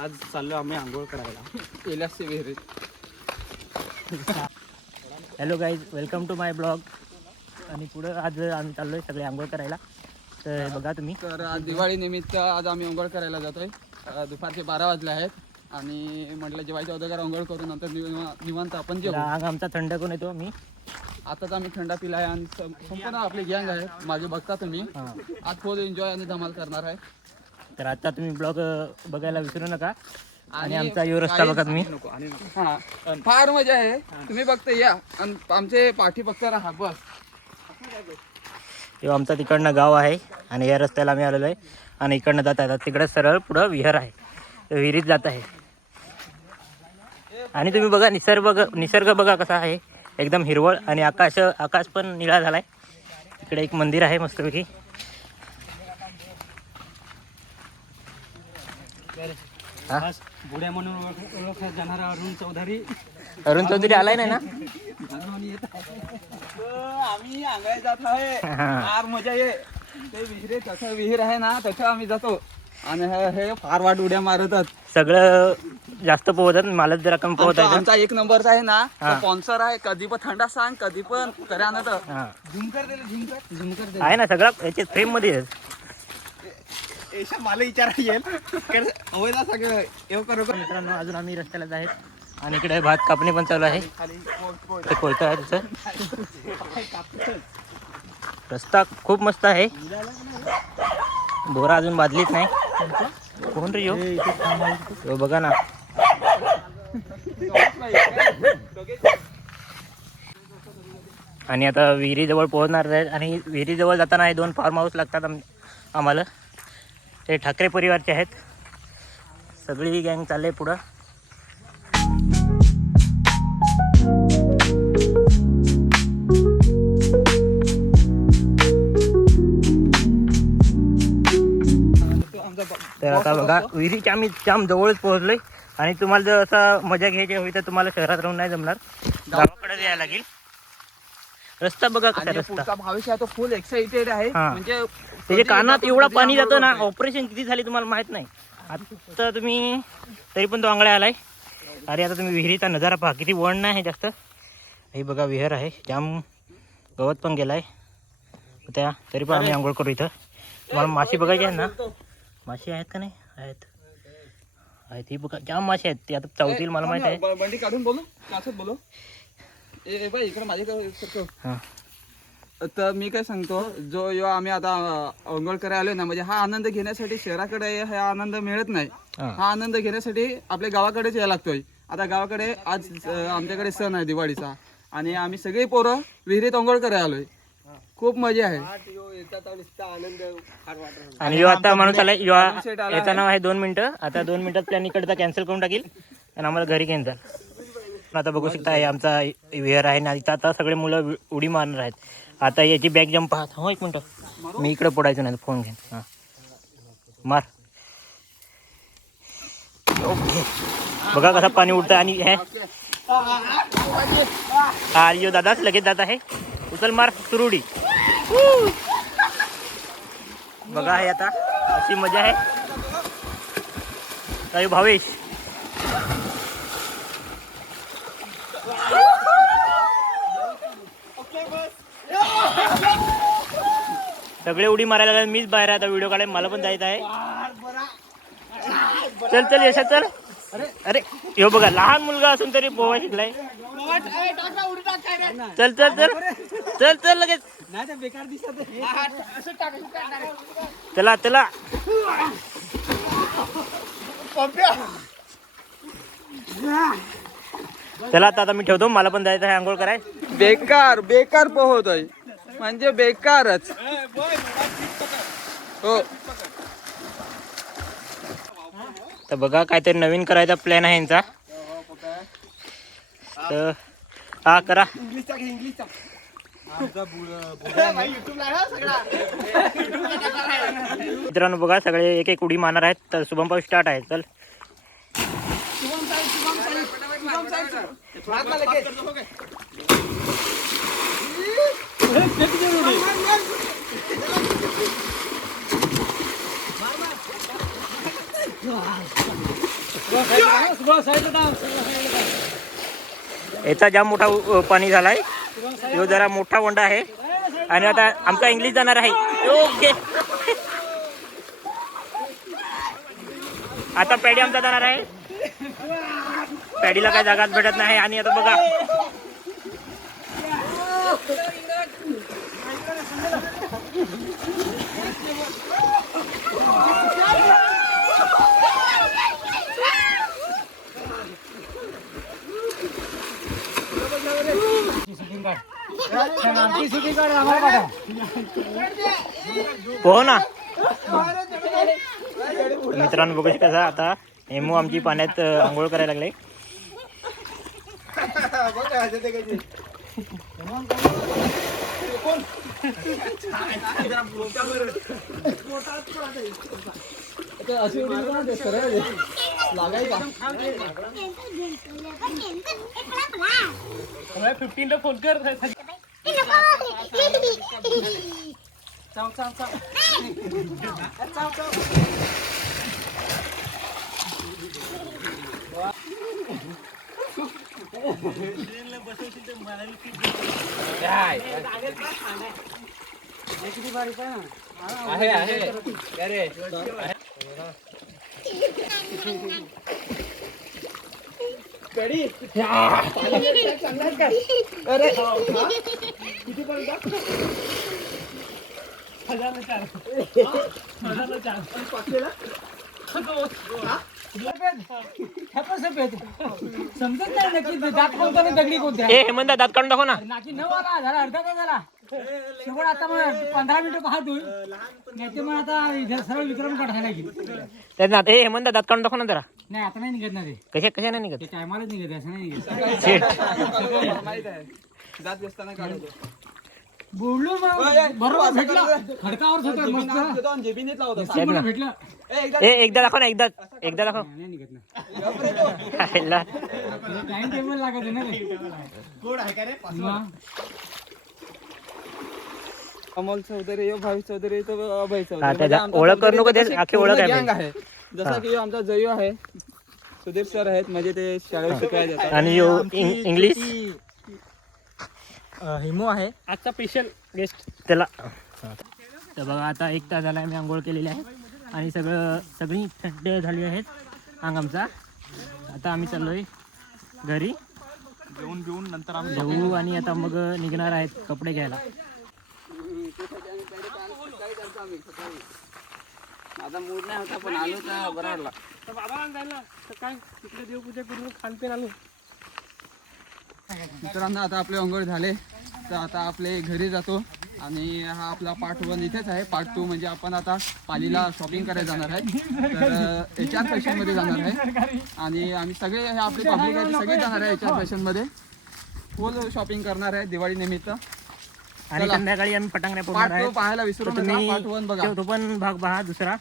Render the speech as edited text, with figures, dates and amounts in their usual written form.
आज चाललो आम्ही आंघोळ करायला कैलासच्या विहिरीत. Hello guys, welcome to my blog. आणि पुढं आज आम्ही चाललोय सगळे आंघोळ करायला. तर बघा तुम्ही. तर आज दिवाळी निमित्त आज आम्ही आंघोळ करायला जातोय. दुपारचे 12 वाजले आहेत आणि म्हटलं जेवायच्या अगोदर आंघोळ करून नंतर निवांत आपण जेवू. आग आमचा थंड कोण येतो. मी आताच आम्ही थंडा पिला आहे आणि संपूर्ण आपली गँग आहे मागे बघता तुम्ही. आज फुल एन्जॉय आणि धमाल करणार आहे. तर आता तुम्ही ब्लॉग बघायला विसरू नका. आणि आमचा यो रस्ता बघा तुम्ही. हा, फार मजा आहे. तुम्ही बघता या आणि आमचे पाठी बघता राहा बस. यो आमचा तिकडनं गाव आहे आणि या रस्त्याला आम्ही आलेलो आहे. आणि इकडनं जात आहे तिकडे सरळ पुढं विहीर आहे. तर विहिरीत जात आहे. आणि तुम्ही बघा निसर्ग बघा कसा आहे. एकदम हिरवळ आणि आकाश पण निळा झालाय. इकडे एक मंदिर आहे मस्तपैकी. बुड्या म्हणून ओळखला जाणारा अरुण चौधरी आलाय नाही ना. आम्ही अंगायला जात आहे. फार मजा आहे. ते विहिरी तसं विहीर आहे ना तसं आम्ही जातो आणि हे फार वाट उड्या मारतात. सगळं जास्त पोहतात. मालच जरा कमी पोहत आहे. आमचा एक नंबरचा आहे ना स्पॉन्सर आहे. कधी पण थंडा सांग कधी पण करा ना. तर झुमकर आहे ना सगळं याच्या फ्रेम मध्ये आहे. मला विचारा येईल अवयला सगळं येऊ करू. मित्रांनो अजून आम्ही रस्त्यालाच आहेत. आणि इकडे भात कापणी पण चालू आहे. ते कोयता आहे तिथं. रस्ता खूप मस्त आहे. बोरा अजून बादलीत नाही. कोण रे यो बघा ना. आणि आता विहिरीजवळ पोहोचणार आहेत. आणि विहिरीजवळ जाताना हे 2 फार्म हाऊस लागतात आम्हाला. ते ठाकरे परिवारचे आहेत. सगळी गँग चालले पुढं. तर आता बघा विहिरीच्या आम्ही जाम जवळच पोहोचलोय. आणि तुम्हाला जर असा मजा घ्यायची हवी तर तुम्हाला शहरात राहून नाही जमणार. गावाकडे यायला लागेल. रस्ता बघा कसा रस्ता. भविष्य तो फुल एक्साइटेड आहे. म्हणजे त्याच्या कानात एवढा पाणी जातं ना. ऑपरेशन किती झाली तुम्हाला माहित नाही. आता तुम्ही तरी पण तो आंगळ्या आलाय. अरे आता तुम्ही विहिरीचा नजारा पहा. किती वण नाही आहे जास्त. हे बघा विहीर आहे. जाम गवत पण गेलाय त्या. तरी पण आम्ही आंघोळ करू इथं. तुम्हाला माशी बघायची आहे ना. माशी आहेत का नाही. आहेत. ही बघा जाम माशी आहेत. ती आता चावतील मला माहित आहे. बंडी काढून बोलो काचत बोलो. इकडे माझ्याकडे. तर मी काय सांगतो जो आम्ही आता अंघोळ करायला आलोय ना म्हणजे हा आनंद घेण्यासाठी शहराकडे हा आनंद मिळत नाही. हा आनंद घेण्यासाठी आपल्या गावाकडेच यायला लागतोय. आता गावाकडे आज आमच्याकडे सण आहे दिवाळीचा आणि आम्ही सगळी पोरं विहिरीत अंघोळ करायला आलोय. खूप मजा आहे. आणि यो आता माणूस आलाय. याचं नाव आहे 2 मिनिटं. आता 2 मिनिटात प्लॅन इकडचा कॅन्सल करून टाकील आणि आम्हाला घरी घेऊन जाईल. आता बघू शकता हे आमचा विहीर आहे ना. इथं आता सगळे मुलं उडी मारणार आहेत. आता याची बॅग जम्प पाहत. हो 1 मिनिट मी इकडे पडायचो नाही फोन घेऊन. हां मार. ओके बघा कसं पाणी उडतं. आणि हे हा यो दादाच लगेच जात आहे. उचल मार सुरुडी. बघा हे आता अशी मजा आहे. काय भावेश सगळे उडी मारायला लागले. मीच बाहेर आता व्हिडिओ काढाय. मला पण जायचं आहे. चल चल यशा चल. अरे यो बघा लहान मुलगा असून तरी पोहा शिकलाय. चल चल चल चल चल लगेच. चला चला. चला आता मी ठेवतो. मला पण जायचं आहे आंघोळ कराय. बेकार पोहतोय म्हणजे बेकारच. हो तर बघा काहीतरी नवीन करायचा प्लॅन आहे यांचा. तर हा करा. मित्रांनो बघा सगळे एक एक उडी मारणार आहेत. तर शुभम पाऊस स्टार्ट आहे. चल याचा जाम मोठा पाणी झालाय. तो जरा मोठा वंडा आहे आणि आता आमचा इंग्लिश जाणार आहे. ओके आता पॅडी आमचा जाणार आहे. पॅडीला काय जागाच भेटत नाही. आणि आता बघा पोह ना मित्रांनो. बघू शकता आता हेमू आमची पाण्यात आंघोळ करायला लागले. फोन कर. समजत नाही नक्की दात कोणता दगडी कोणत्या. ए हेमंत दात काढून दाखव ना. नाकी 9 आला झाला अर्धा तास झाला. शेवट आता मग 15 मिनिटं हात होईल. नाही ते मग आता सरळ विक्रम काढायला लागेल. ए हेमंत दात काढून दाखव ना जरा. नाही आता नाही निघत ना ते. कशा नाही निघत. ते टायमालाच निघत असं नाही निघत. माहित आहे दात दिसताना काढायचं. बोललो मग बरोबर भेटला. खडकावर होता मस्त. जेबीनेच लावतो. मला भेटलं. ए एकदा दाखव ना. एकदा दाखव. नाही निघत ना. खायला. टाइम टेबल लागत आहे ना रे. मग अमोल चौधरी यो भावी चौधरी तो अभय चौधरी. हा, त्याचा म्हणजे आमचा ओळख करू नको. चौधरी आखी ओळख आहे पूर्ण आपली. gang आहे. जसा की यो आमचा जयो आहे. सुधीर सर आहेत म्हणजे ते शाळेत शिकवायला जातात. आणि यो इंग्लिश हिमो आहे आजचा स्पेशल गेस्ट त्याला. तर बघा आता 1 तास झाला मी आंघोळ केलेली आहे आणि सगळी थंड झाली आहेत अंग आमचा. आता आम्ही चाललोय घरी. जेवून घेऊन नंतर आम्ही जाऊ आणि आता मग निघणार आहेत कपडे घ्यायला. माझा मूड नाही होता पण आलो तर बरा वाटला. देवपूजा करून खानपेन आलो. मित्रांनो आता आपले अंघोळ झाले तर आता आपले घरी जातो. आणि हा आपला पार्ट 1 इथेच आहे. पार्ट 2 म्हणजे आपण आता पालीला शॉपिंग करायला जाणार आहे. तर HR फॅशनमध्ये जाणार आहे. आणि आम्ही सगळे हे आपले पब्लिक आहे सगळे जाणार आहे HR फॅशनमध्ये. फुल शॉपिंग करणार आहे दिवाळी निमित्त. आणि संध्याकाळी आम्ही पटांगण्या पार्ट फोडणार 2 आहे. पाहायला विसरू नका. पार्ट 1 बघा. तो पण भाग पहा दुसरा.